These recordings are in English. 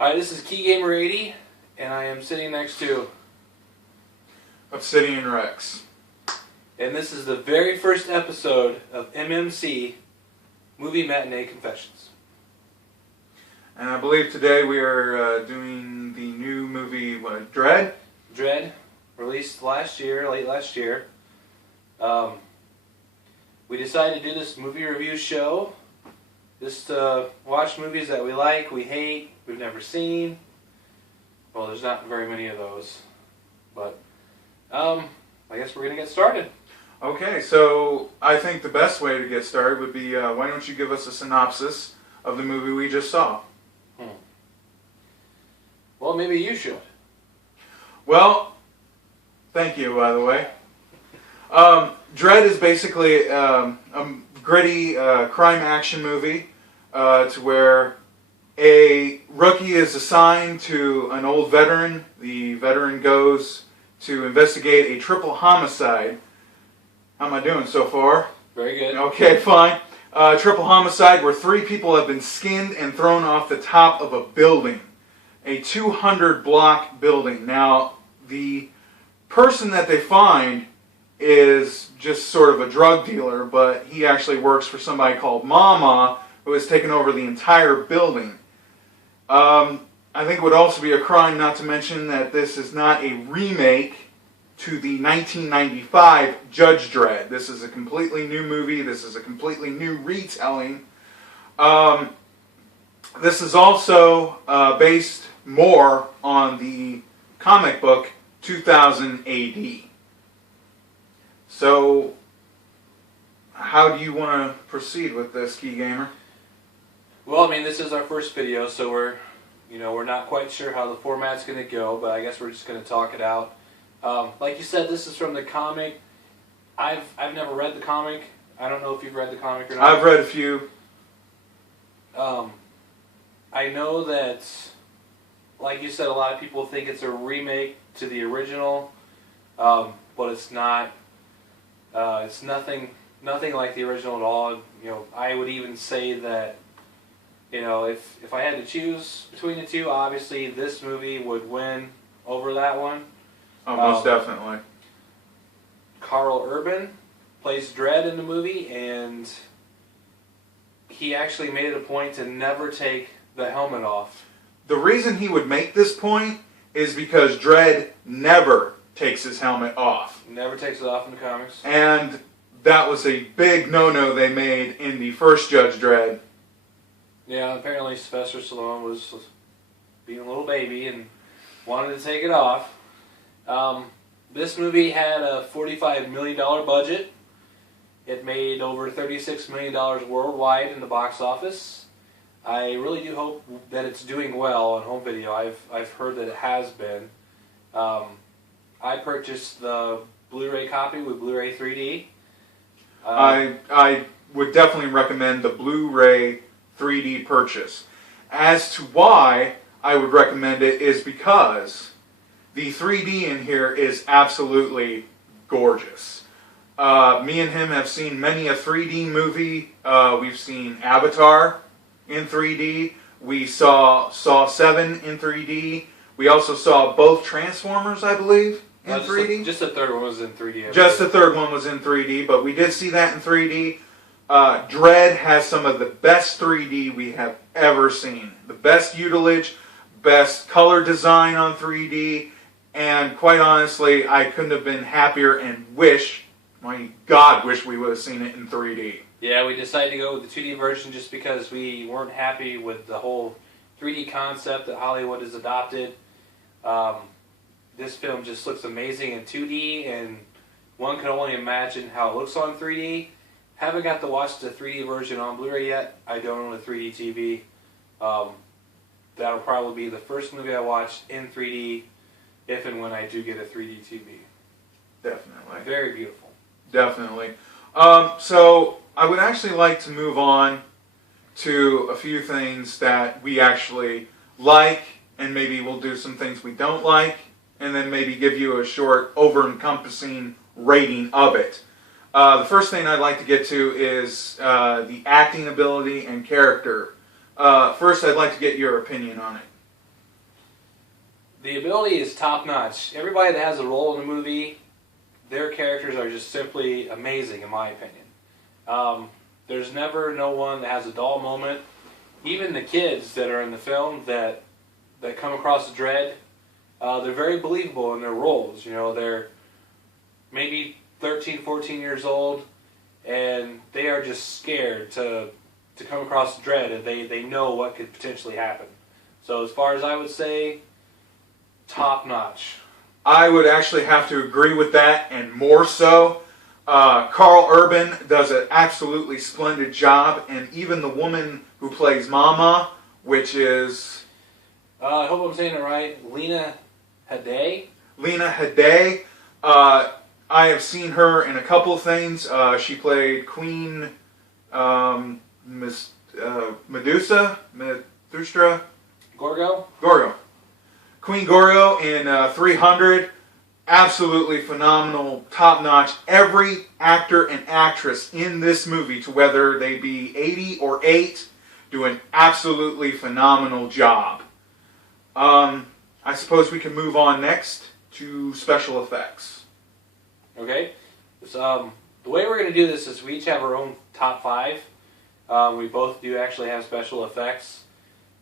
Hi, this is KeyGamer80, and I am sitting next to Obsidian Rex. And this is the very first episode of MMC, Movie Matinee Confessions. And I believe today we are doing the new movie, Dredd? Dredd, released late last year. We decided to do this movie review show, just to watch movies that we like, we hate, we've never seen. Well, there's not very many of those, but I guess we're going to get started. Okay, so I think the best way to get started would be, why don't you give us a synopsis of the movie we just saw? Well, maybe you should. Well, thank you, by the way. Dredd is basically a gritty crime action movie to where a rookie is assigned to an old veteran. The veteran goes to investigate a triple homicide. How am I doing so far? Very good. Okay, fine. Triple homicide where 3 people have been skinned and thrown off the top of a building. A 200-block building. Now, the person that they find is just sort of a drug dealer, but he actually works for somebody called Mama, who has taken over the entire building. I think it would also be a crime not to mention that this is not a remake to the 1995 Judge Dredd. This is a completely new movie. This is a completely new retelling. This is also based more on the comic book 2000 AD. So, how do you want to proceed with this, Key Gamer? Well, I mean, this is our first video, so we're not quite sure how the format's going to go, but I guess we're just going to talk it out. Like you said, this is from the comic. I've never read the comic. I don't know if you've read the comic or not. I've read a few. I know that, like you said, a lot of people think it's a remake to the original, but it's not. It's nothing like the original at all. I would even say that, if I had to choose between the two, obviously this movie would win over that one. Oh, most definitely. Carl Urban plays Dredd in the movie, and he actually made it a point to never take the helmet off. The reason he would make this point is because Dredd never takes his helmet off. Never takes it off in the comics. And that was a big no-no they made in the first Judge Dredd. Yeah, apparently Sylvester Stallone was being a little baby and wanted to take it off. This movie had a $45 million budget. It made over $36 million worldwide in the box office. I really do hope that it's doing well on home video. I've heard that it has been. I purchased the Blu-ray copy with Blu-ray 3D. I would definitely recommend the Blu-ray 3D purchase. As to why I would recommend it is because the 3D in here is absolutely gorgeous. Me and him have seen many a 3D movie. We've seen Avatar in 3D. We saw Saw 7 in 3D. We also saw both Transformers, I believe, in 3D. Just the third one was in 3D. Just the third one was in 3D, but we did see that in 3D. Dredd has some of the best 3D we have ever seen. The best utilage, best color design on 3D, and quite honestly, I couldn't have been happier and wish we would have seen it in 3D. Yeah, we decided to go with the 2D version just because we weren't happy with the whole 3D concept that Hollywood has adopted. This film just looks amazing in 2D, and one can only imagine how it looks on 3D. Haven't got to watch the 3D version on Blu-ray yet. I don't own a 3D TV. That'll probably be the first movie I watch in 3D if and when I do get a 3D TV. Definitely. Very beautiful. Definitely. So I would actually like to move on to a few things that we actually like, and maybe we'll do some things we don't like, and then maybe give you a short over-encompassing rating of it. The first thing I'd like to get to is the acting ability and character. First, I'd like to get your opinion on it. The ability is top notch. Everybody that has a role in the movie, their characters are just simply amazing, in my opinion. There's never no one that has a dull moment. Even the kids that are in the film that come across the Dredd, they're very believable in their roles. You know, they're maybe 13, 14 years old, and they are just scared to come across the Dredd, and they know what could potentially happen. So as far as I would say, top notch. I would actually have to agree with that, and more so. Carl Urban does an absolutely splendid job, and even the woman who plays Mama, which is... I hope I'm saying it right, Lena Headey. Lena Headey. I have seen her in a couple of things. She played Queen Medusa? Gorgo? Gorgo. Queen Gorgo in 300. Absolutely phenomenal, top-notch. Every actor and actress in this movie, to whether they be 80 or 8, do an absolutely phenomenal job. I suppose we can move on next to special effects. Okay. So, the way we're going to do this is we each have our own top 5. We both do actually have special effects.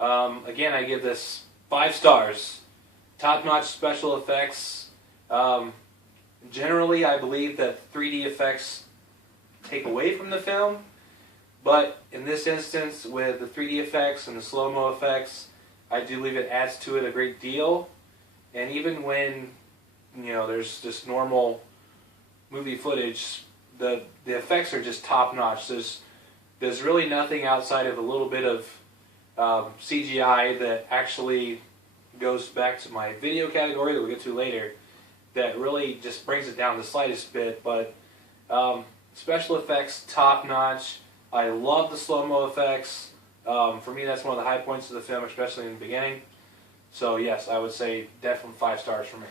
Again, I give this 5 stars. Top-notch special effects. Generally, I believe that 3D effects take away from the film, but in this instance, with the 3D effects and the slow-mo effects, I do believe it adds to it a great deal. And even when, you know, there's just normal movie footage, the effects are just top-notch. There's really nothing outside of a little bit of CGI that actually goes back to my video category that we'll get to later, that really just brings it down the slightest bit. But special effects, top-notch. I love the slow-mo effects. For me, that's one of the high points of the film, especially in the beginning. So yes, I would say definitely 5 stars for me.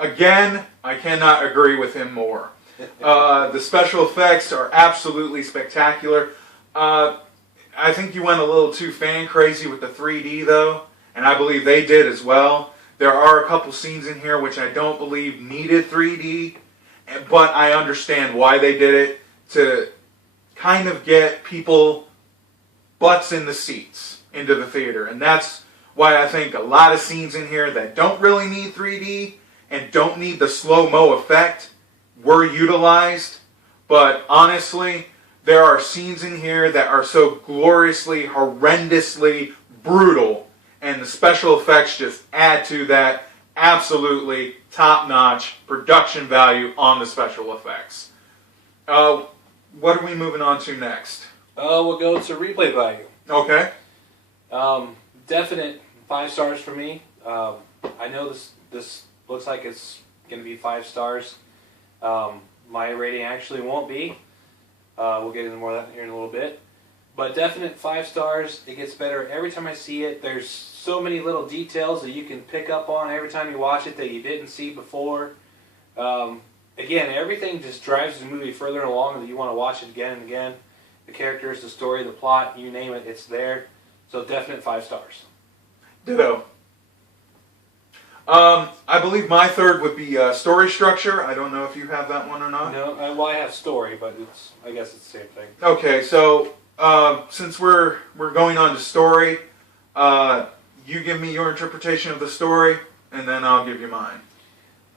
Again, I cannot agree with him more. The special effects are absolutely spectacular. I think you went a little too fan crazy with the 3D though, and I believe they did as well. There are a couple scenes in here which I don't believe needed 3D, but I understand why they did it, to kind of get people butts in the seats into the theater. And that's why I think a lot of scenes in here that don't really need 3D and don't need the slow-mo effect were utilized. But honestly, there are scenes in here that are so gloriously, horrendously brutal, and the special effects just add to that absolutely top-notch production value on the special effects. What are we moving on to next? We'll go to replay value. Okay. Definite 5 stars for me. I know this looks like it's going to be 5 stars. My rating actually won't be. We'll get into more of that here in a little bit. But definite 5 stars. It gets better every time I see it. There's so many little details that you can pick up on every time you watch it that you didn't see before. Again, everything just drives the movie further along that you want to watch it again and again. The characters, the story, the plot, you name it, it's there. So definite 5 stars. Ditto. I believe my third would be story structure. I don't know if you have that one or not. No, well, I have story, but I guess it's the same thing. Okay, so since we're going on to story, you give me your interpretation of the story, and then I'll give you mine.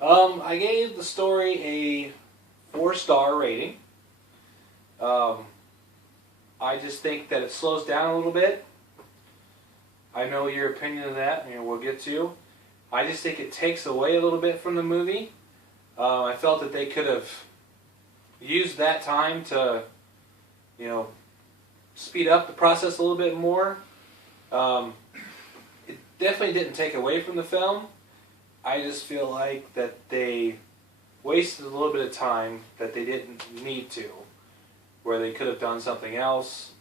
I gave the story a 4-star rating. I just think that it slows down a little bit. I know your opinion of that, and we'll get to. I just think it takes away a little bit from the movie. I felt that they could have used that time to, speed up the process a little bit more. It definitely didn't take away from the film. I just feel like that they wasted a little bit of time that they didn't need to, where they could have done something else.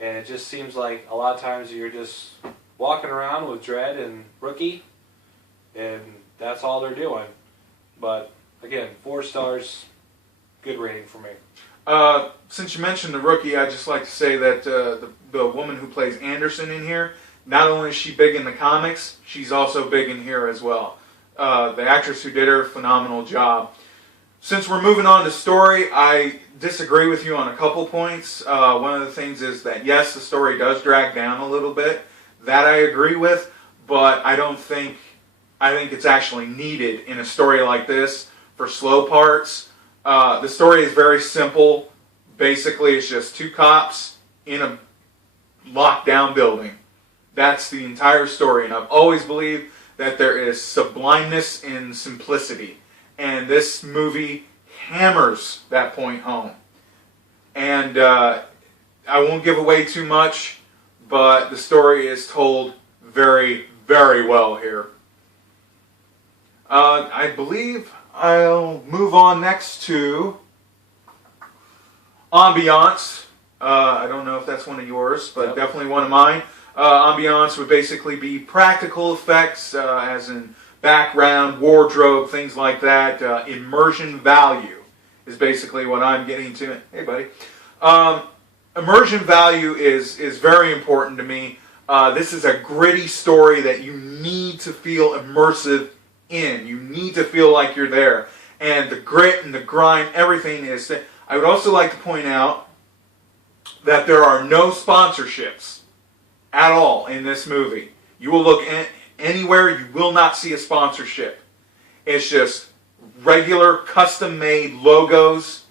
And it just seems like a lot of times you're just walking around with Dredd and Rookie, and that's all they're doing. But again, 4 stars, good rating for me. Since you mentioned the Rookie, I'd just like to say that the woman who plays Anderson in here not only is she big in the comics, she's also big in here as well. The actress who did her, phenomenal job. Since we're moving on to story, I disagree with you on a couple points. One of the things is that, yes, the story does drag down a little bit. That I agree with, but I think it's actually needed in a story like this for slow parts. The story is very simple. Basically, it's just two cops in a locked-down building. That's the entire story, and I've always believed that there is sublimeness in simplicity. And this movie hammers that point home. And I won't give away too much, but the story is told very, very well here. I believe I'll move on next to ambiance. I don't know if that's one of yours, but Yep. definitely one of mine. Ambiance would basically be practical effects, as in background, wardrobe, things like that. Immersion value is basically what I'm getting to. Hey, buddy. Immersion value is very important to me. This is a gritty story that you need to feel immersive in. You need to feel like you're there. And the grit and the grind, everything is... I would also like to point out that there are no sponsorships at all in this movie. You will look anywhere, you will not see a sponsorship. It's just regular custom-made logos,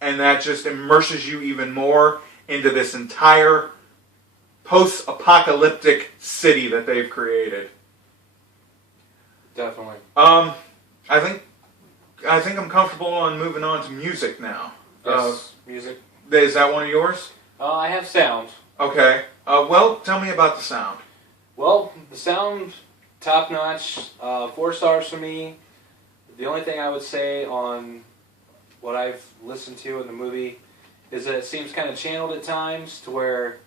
and that just immerses you even more into this entire post-apocalyptic city that they've created. Definitely. I think I'm comfortable on moving on to music now. Yes, music. Is that one of yours? I have sound. Okay. Well, tell me about the sound. Well, the sound, top notch, 4 stars for me. The only thing I would say on what I've listened to in the movie is that it seems kind of channeled at times to where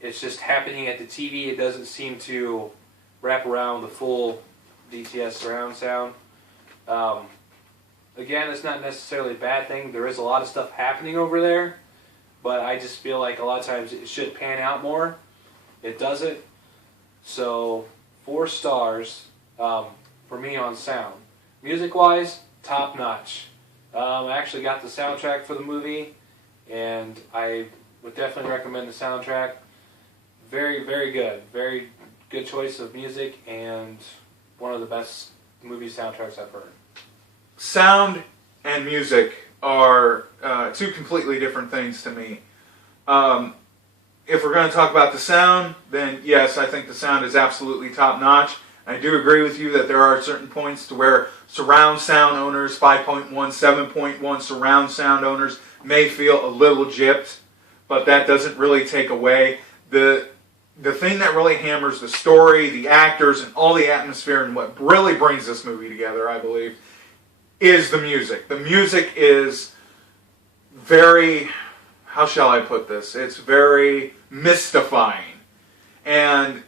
it's just happening at the TV. It doesn't seem to wrap around the full DTS surround sound. Again, it's not necessarily a bad thing. There is a lot of stuff happening over there, but I just feel like a lot of times it should pan out more. It doesn't. So, 4 stars for me on sound. Music-wise, top-notch. I actually got the soundtrack for the movie, and I would definitely recommend the soundtrack. Very, very good. Very good choice of music, and one of the best movie soundtracks I've heard. Sound and music are two completely different things to me. If we're going to talk about the sound, then yes, I think the sound is absolutely top-notch. I do agree with you that there are certain points to where surround sound owners, 5.1, 7.1 surround sound owners may feel a little gypped, but that doesn't really take away. The thing that really hammers the story, the actors, and all the atmosphere, and what really brings this movie together, I believe, is the music. The music is very, how shall I put this? It's very mystifying. And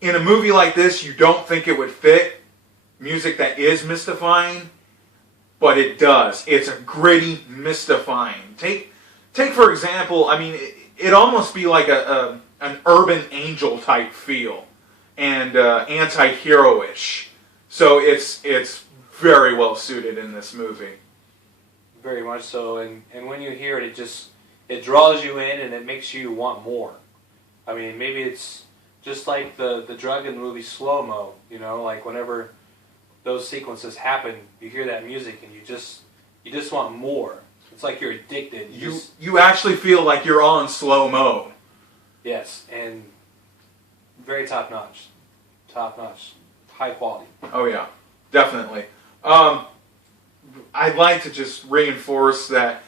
in a movie like this, you don't think it would fit music that is mystifying, but it does. It's a gritty mystifying. Take for example, I mean, it'd almost be like an urban angel type feel, and anti-hero-ish. So it's very well suited in this movie. Very much so, and when you hear it, it draws you in and it makes you want more. I mean, maybe it's just like the drug in the movie Slow-Mo, you know, like whenever those sequences happen, you hear that music and you just want more. It's like you're addicted. You actually feel like you're on slow-mo. Yes, and very top-notch. Top-notch. High quality. Oh yeah, definitely. I'd like to just reinforce that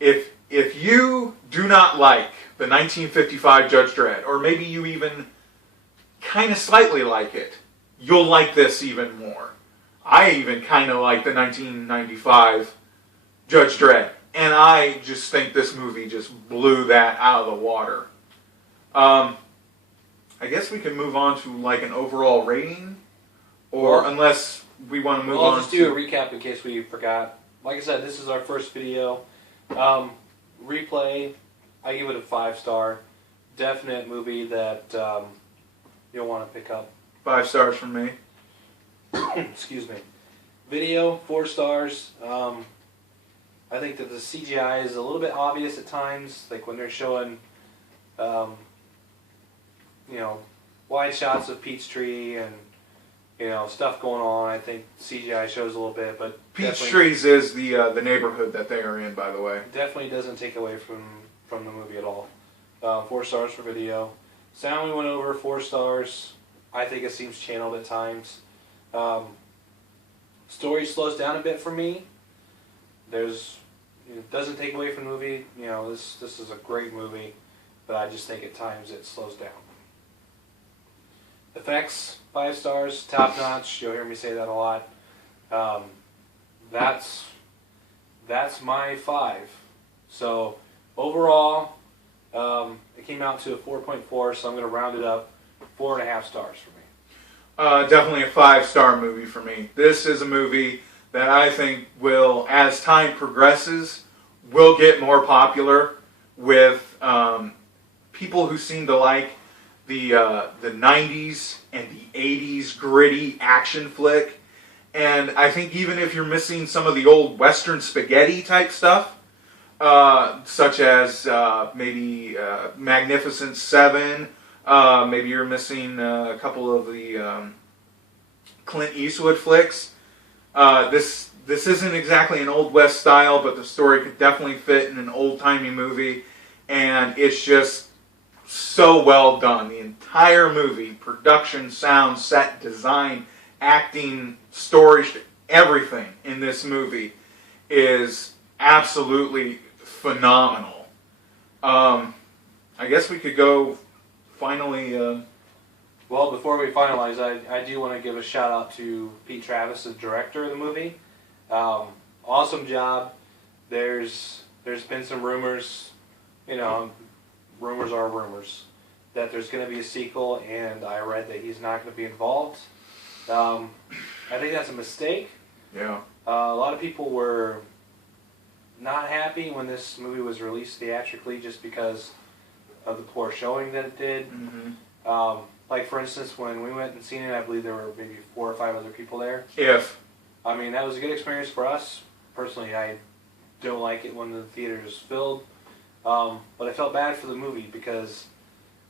if you do not like the 1955 Judge Dredd, or maybe you even kind of slightly like it, you'll like this even more. I even kind of like the 1995 Judge Dredd, and I just think this movie just blew that out of the water. I guess we can move on to like an overall rating, or unless we want to move on. I'll just do a recap in case we forgot. Like I said, this is our first video. Replay, I give it a 5-star. Definite movie that you'll want to pick up. 5 stars from me. Excuse me. Video, 4 stars. I think that the CGI is a little bit obvious at times, like when they're showing, wide shots of Peachtree and stuff going on. I think CGI shows a little bit, but Peachtree's is the neighborhood that they are in, by the way. Definitely doesn't take away from the movie at all. 4 stars for video. Sound we went over, 4 stars. I think it seems channeled at times. Story slows down a bit for me. It doesn't take away from the movie. This is a great movie, but I just think at times it slows down. Effects, 5 stars, top notch. You'll hear me say that a lot. That's my 5. So overall, it came out to a 4.4. So I'm going to round it up, 4.5 stars for me. Definitely a 5-star movie for me. This is a movie that I think will, as time progresses, will get more popular with people who seem to like the 90s and the 80s gritty action flick. And I think even if you're missing some of the old Western spaghetti type stuff, such as maybe Magnificent Seven, maybe you're missing a couple of the Clint Eastwood flicks. This isn't exactly an Old West style, but the story could definitely fit in an old-timey movie, and it's just so well done. The entire movie, production, sound, set, design, acting, story, everything in this movie is absolutely phenomenal. I guess we could go finally... Well, before we finalize, I do want to give a shout out to Pete Travis, the director of the movie. Awesome job. There's been some rumors, rumors are rumors, that there's going to be a sequel, and I read that he's not going to be involved. I think that's a mistake. Yeah. A lot of people were not happy when this movie was released theatrically just because of the poor showing that it did. Mm-hmm. Like, for instance, when we went and seen it, I believe there were maybe 4 or 5 other people there. If. I mean, that was a good experience for us. Personally, I don't like it when the theater is filled. But I felt bad for the movie because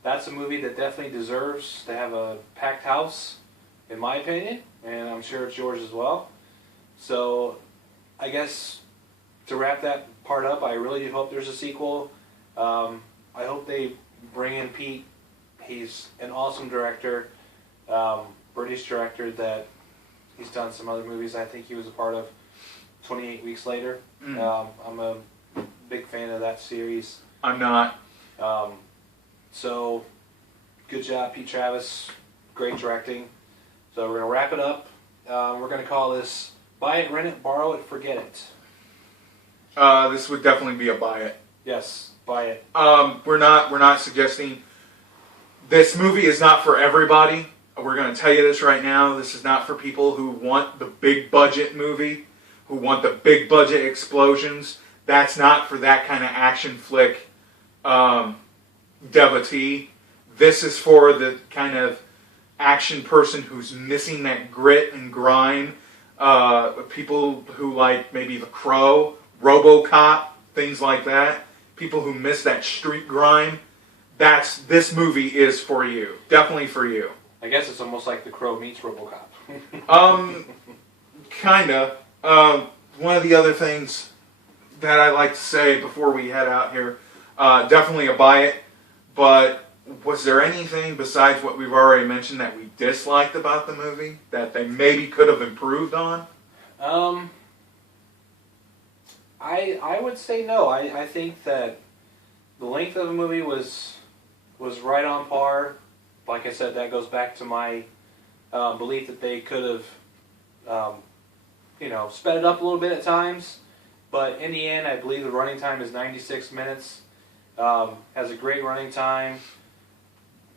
that's a movie that definitely deserves to have a packed house, in my opinion, and I'm sure it's yours as well. So, I guess, to wrap that part up, I really do hope there's a sequel. I hope they bring in Pete. He's an awesome director, British director that he's done some other movies. I think he was a part of 28 Weeks Later. I'm a big fan of that series. I'm not. So, good job, Pete Travis. Great directing. So we're going to wrap it up. We're going to call this Buy It, Rent It, Borrow It, Forget It. This would definitely be a buy it. Yes, buy it. We're not suggesting... This movie is not for everybody. We're going to tell you this right now. This is not for people who want the big budget movie, who want the big budget explosions. That's not for that kind of action flick devotee. This is for the kind of action person who's missing that grit and grime. People who like maybe The Crow, RoboCop, things like that. People who miss that street grime. This movie is for you. Definitely for you. I guess it's almost like The Crow meets RoboCop. Kinda. One of the other things that I like to say before we head out here, definitely a buy it, but was there anything besides what we've already mentioned that we disliked about the movie that they maybe could have improved on? I would say no. I think that the length of the movie was right on par. Like I said, that goes back to my belief that they could have, sped it up a little bit at times. But in the end, I believe the running time is 96 minutes. Has a great running time.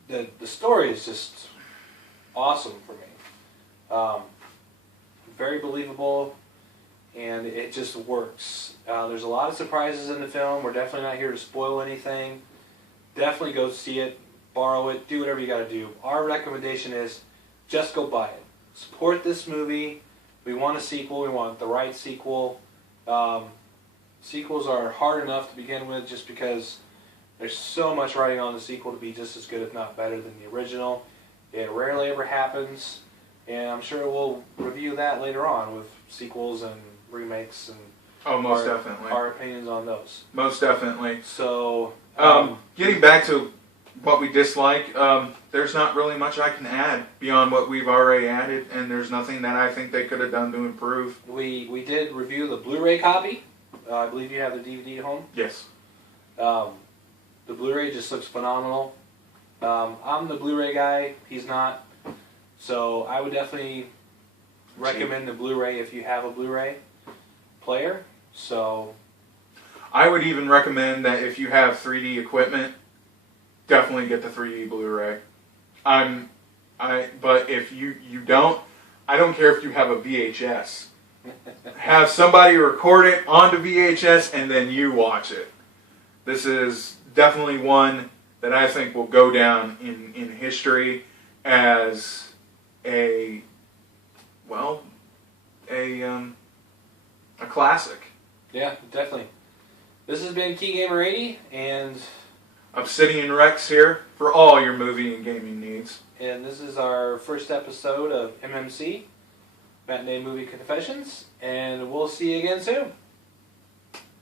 The story is just awesome for me. Very believable, and it just works. There's a lot of surprises in the film. We're definitely not here to spoil anything. Definitely go see it. borrow it, do whatever you got to do. Our recommendation is just go buy it. Support this movie. We want a sequel. We want the right sequel. Sequels are hard enough to begin with just because there's so much writing on the sequel to be just as good, if not better, than the original. It rarely ever happens, and I'm sure we'll review that later on with sequels and remakes and most definitely. Our opinions on those. Most definitely. So, getting back to what we dislike, there's not really much I can add beyond what we've already added, and there's nothing that I think they could have done to improve. We did review the Blu-ray copy. I believe you have the DVD at home. Yes. The Blu-ray just looks phenomenal. I'm the Blu-ray guy. He's not. So I would definitely recommend the Blu-ray if you have a Blu-ray player. So I would even recommend that if you have 3D equipment, definitely get the 3D Blu-ray. But if you don't, I don't care if you have a VHS. Have somebody record it onto VHS and then you watch it. This is definitely one that I think will go down in history as a classic. Yeah, definitely. This has been Key Gamer 80, and Obsidian Rex here for all your movie and gaming needs. And this is our first episode of MMC, Matinee Movie Confessions, and we'll see you again soon.